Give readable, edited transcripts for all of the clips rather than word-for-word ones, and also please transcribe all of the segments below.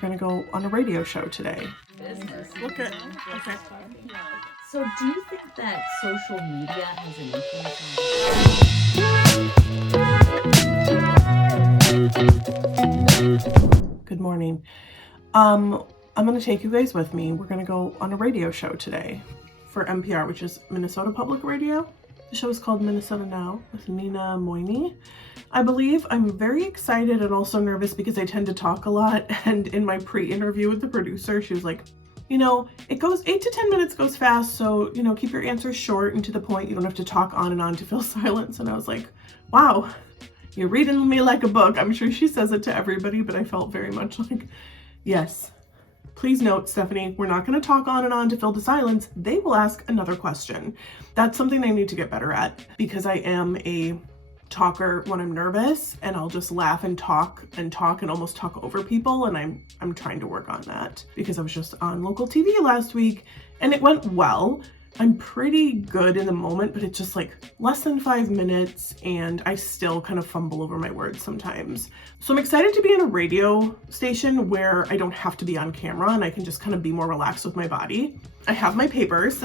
gonna go on a radio show today. Business. Look at, okay. So do you think that social media has an influence on Good morning. I'm gonna take you guys with me. We're gonna go on a radio show today for NPR, which is Minnesota Public Radio. The show is called Minnesota Now with Nina Moyni, I believe. I'm very excited and also nervous because I tend to talk a lot. And in my pre-interview with the producer, she was like, you know, it goes 8 to 10 minutes goes fast. So, you know, keep your answers short and to the point. You don't have to talk on and on to fill silence. And I was like, wow, you're reading me like a book. I'm sure she says it to everybody, but I felt very much like, yes. Please note, Stephanie, we're not going to talk on and on to fill the silence. They will ask another question. That's something I need to get better at because I am a talker when I'm nervous, and I'll just laugh and talk and almost talk over people. And I'm trying to work on that because I was just on local TV last week and it went well. I'm pretty good in the moment, but it's just like less than 5 minutes and I still kind of fumble over my words sometimes. So I'm excited to be in a radio station where I don't have to be on camera and I can just kind of be more relaxed with my body. I have my papers.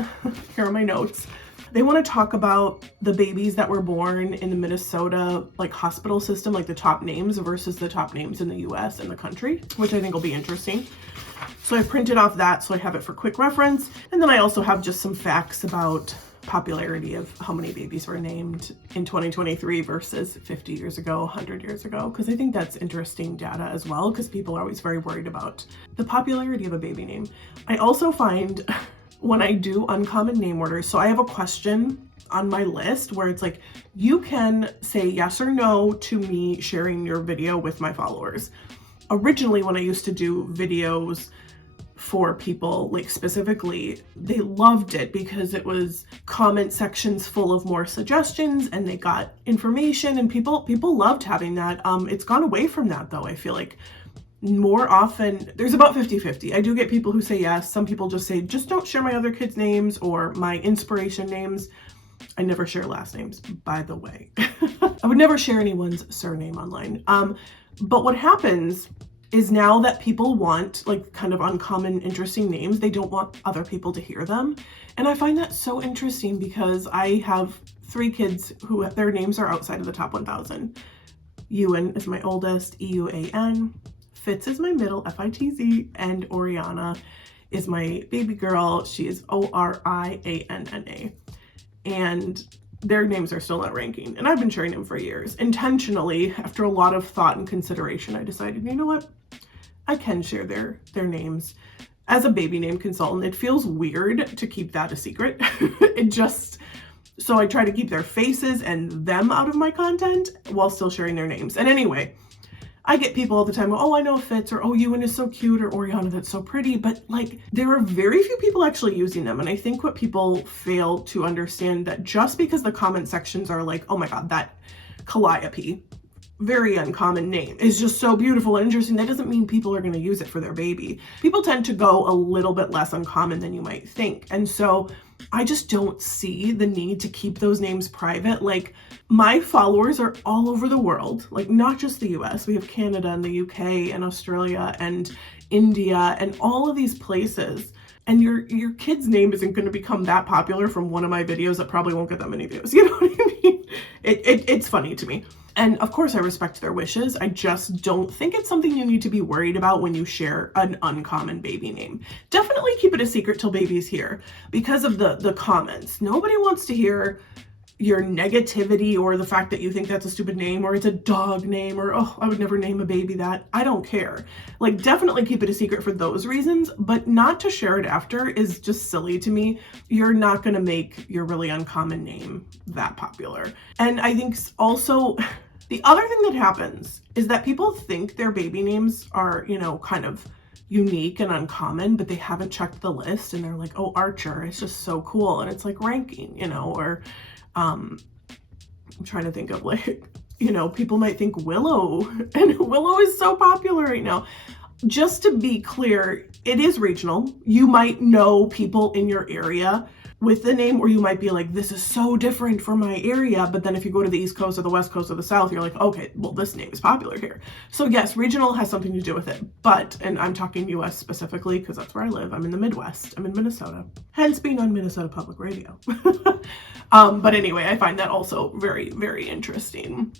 Here are my notes. They want to talk about the babies that were born in the Minnesota hospital system, like the top names versus the top names in the US and the country, which I think will be interesting. So I printed off that so I have it for quick reference. And then I also have just some facts about popularity of how many babies were named in 2023 versus 50 years ago, 100 years ago, because I think that's interesting data as well, because people are always very worried about the popularity of a baby name. I also find when I do uncommon name orders, so I have a question on my list where it's like, you can say yes or no to me sharing your video with my followers. Originally, when I used to do videos for people, specifically, they loved it because it was comment sections full of more suggestions and they got information and people loved having that. It's gone away from that though. I feel like more often, there's about 50-50. I do get people who say yes. Some people just say, just don't share my other kids' names or my inspiration names. I never share last names, by the way. I would never share anyone's surname online. But what happens is now that people want kind of uncommon, interesting names, they don't want other people to hear them. And I find that so interesting because I have 3 kids who their names are outside of the top 1,000. Ewan is my oldest, EUAN. Fitz is my middle, FITZ, and Oriana is my baby girl. She is ORIANNA. And their names are still not ranking. And I've been sharing them for years. Intentionally, after a lot of thought and consideration, I decided, you know what? I can share their names. As a baby name consultant, it feels weird to keep that a secret. So I try to keep their faces and them out of my content while still sharing their names. And anyway, I get people all the time, oh, I know Fitz, or oh, Ewan is so cute, or Oriana, that's so pretty. But there are very few people actually using them. And I think what people fail to understand that just because the comment sections are like, oh my God, that Calliope, very uncommon name, is just so beautiful and interesting, that doesn't mean people are going to use it for their baby. People tend to go a little bit less uncommon than you might think. And so I just don't see the need to keep those names private. My followers are all over the world, not just the US. We have Canada and the UK and Australia and India and all of these places. And your kid's name isn't going to become that popular from one of my videos that probably won't get that many views. You know what I mean? It's funny to me. And of course I respect their wishes. I just don't think it's something you need to be worried about when you share an uncommon baby name. Definitely keep it a secret till baby's here because of the comments. Nobody wants to hear your negativity or the fact that you think that's a stupid name or it's a dog name or, oh, I would never name a baby that. I don't care. Definitely keep it a secret for those reasons, but not to share it after is just silly to me. You're not going to make your really uncommon name that popular. And I think also the other thing that happens is that people think their baby names are, kind of unique and uncommon, but they haven't checked the list and they're like, oh, Archer, it's just so cool. And it's ranking, or I'm trying to think of people might think Willow, and Willow is so popular right now. Just to be clear, it is regional. You might know people in your area with the name, or you might be like, this is so different from my area. But then if you go to the East Coast or the West Coast or the South, you're like, okay, well, this name is popular here. So yes, regional has something to do with it. But, and I'm talking US specifically because that's where I live. I'm in the Midwest. I'm in Minnesota. Hence being on Minnesota Public Radio. But anyway, I find that also very, very interesting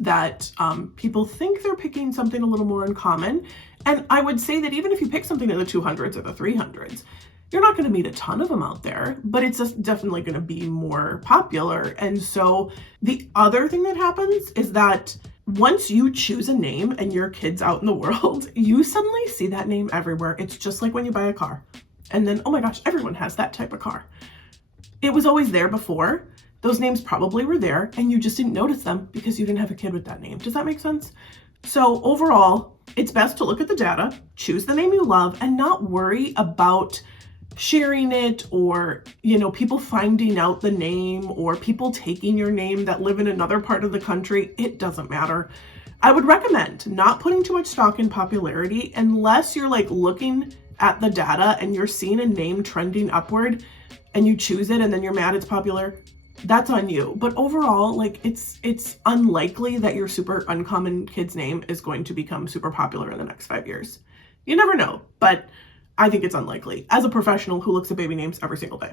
that people think they're picking something a little more uncommon. And I would say that even if you pick something in the 200s or the 300s, you're not going to meet a ton of them out there, but it's just definitely going to be more popular. And so the other thing that happens is that once you choose a name and your kid's out in the world, you suddenly see that name everywhere. It's just like when you buy a car. And then, oh my gosh, everyone has that type of car. It was always there before. Those names probably were there and you just didn't notice them because you didn't have a kid with that name. Does that make sense? So overall, it's best to look at the data, choose the name you love, and not worry about sharing it or, you know, people finding out the name or people taking your name that live in another part of the country. It doesn't matter. I would recommend not putting too much stock in popularity unless you're like looking at the data and you're seeing a name trending upward and you choose it and then you're mad it's popular. That's on you. But overall, like it's unlikely that your super uncommon kid's name is going to become super popular in the next 5 years. You never know, but I think it's unlikely as a professional who looks at baby names every single day.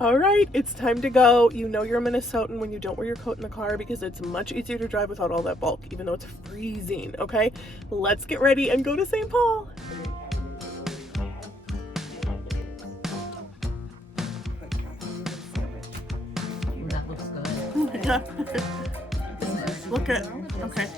All right, it's time to go. You know you're a Minnesotan when you don't wear your coat in the car because it's much easier to drive without all that bulk, even though it's freezing, okay? Let's get ready and go to St. Paul. That looks good. Yeah. Look at, okay.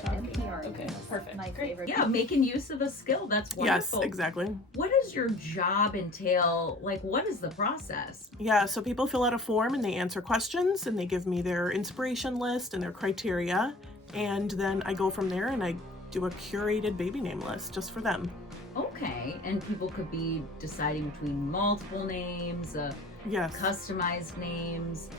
Okay, perfect. My favorite. Yeah, making use of a skill. That's wonderful. Yes, exactly. What does your job entail? Like, what is the process? Yeah, so people fill out a form and they answer questions and they give me their inspiration list and their criteria. And then I go from there and I do a curated baby name list just for them. Okay, and people could be deciding between multiple names, Yes. customized names.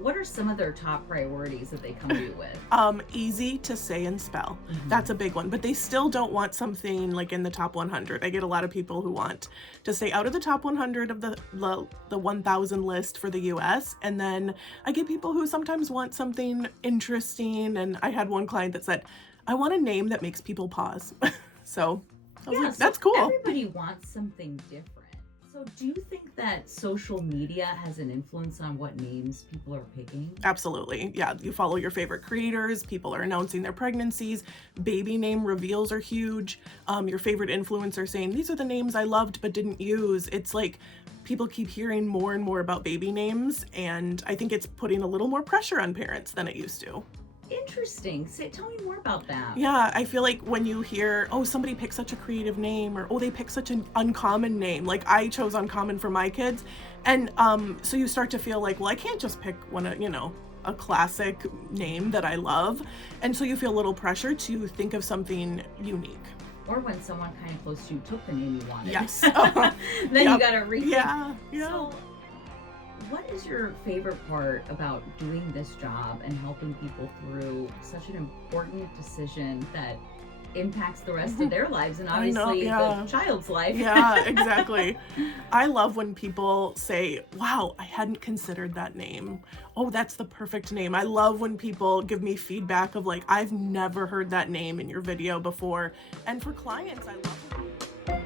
What are some of their top priorities that they come to you with? Easy to say and spell. Mhm. That's a big one, but they still don't want something like in the top 100. I get a lot of people who want to stay out of the top 100 of the 1,000 list for the US. And then I get people who sometimes want something interesting. And I had one client that said, I want a name that makes people pause. So I was like, so that's cool. Everybody wants something different. So do you think that social media has an influence on what names people are picking? Absolutely. Yeah, you follow your favorite creators, people are announcing their pregnancies, baby name reveals are huge. Your favorite influencer saying, these are the names I loved but didn't use. It's like people keep hearing more and more about baby names, and I think it's putting a little more pressure on parents than it used to. Interesting. Tell me more about that. Yeah, I feel like when you hear, oh, somebody picked such a creative name, or oh, they picked such an uncommon name, like I chose uncommon for my kids, and so you start to feel like, well, I can't just pick a classic name that I love, and so you feel a little pressure to think of something unique. Or when someone kind of close to you took the name you wanted. Yes. Then Yep. you gotta rethink. Yeah. So, what is your favorite part about doing this job and helping people through such an important decision that impacts the rest of their lives and I know, obviously yeah. the child's life? Yeah, exactly. I love when people say, wow, I hadn't considered that name. Oh, that's the perfect name. I love when people give me feedback of like, I've never heard that name in your video before. And for clients, I love it.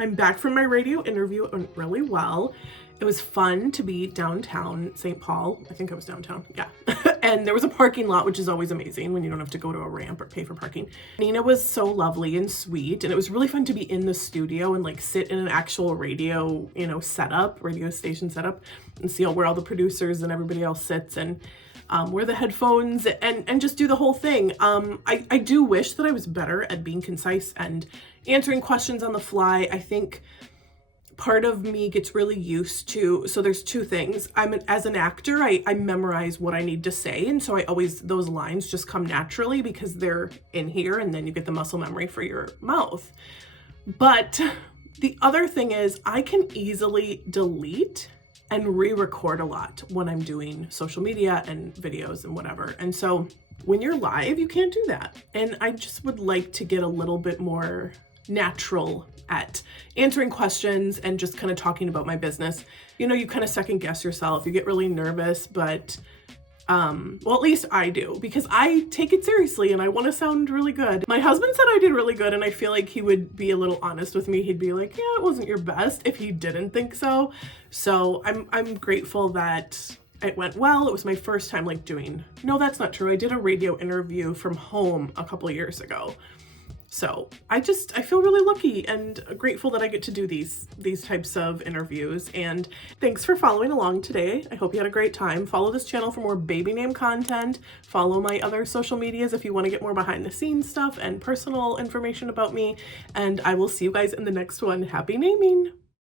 I'm back from my radio interview. It went really well. It was fun to be downtown St. Paul. I think I was downtown, yeah. And there was a parking lot, which is always amazing when you don't have to go to a ramp or pay for parking. Nina was so lovely and sweet, and it was really fun to be in the studio and like sit in an actual radio, radio station setup, and see where all the producers and everybody else sits and wear the headphones and just do the whole thing. I do wish that I was better at being concise and answering questions on the fly. I think part of me gets really used to, so there's two things. As an actor, I memorize what I need to say. And so those lines just come naturally because they're in here, and then you get the muscle memory for your mouth. But the other thing is I can easily delete and re-record a lot when I'm doing social media and videos and whatever. And so when you're live, you can't do that. And I just would like to get a little bit more natural at answering questions and just kind of talking about my business. You know, you kind of second guess yourself, you get really nervous, but well, at least I do, because I take it seriously and I want to sound really good. My husband said I did really good, and I feel like he would be a little honest with me. He'd be like, yeah, it wasn't your best, if he didn't think so. So I'm grateful that it went well. It was my first time like doing, no, that's not true. I did a radio interview from home a couple of years ago. So I feel really lucky and grateful that I get to do these types of interviews. And thanks for following along today. I hope you had a great time. Follow this channel for more baby name content. Follow my other social medias if you want to get more behind the scenes stuff and personal information about me. And I will see you guys in the next one. Happy naming!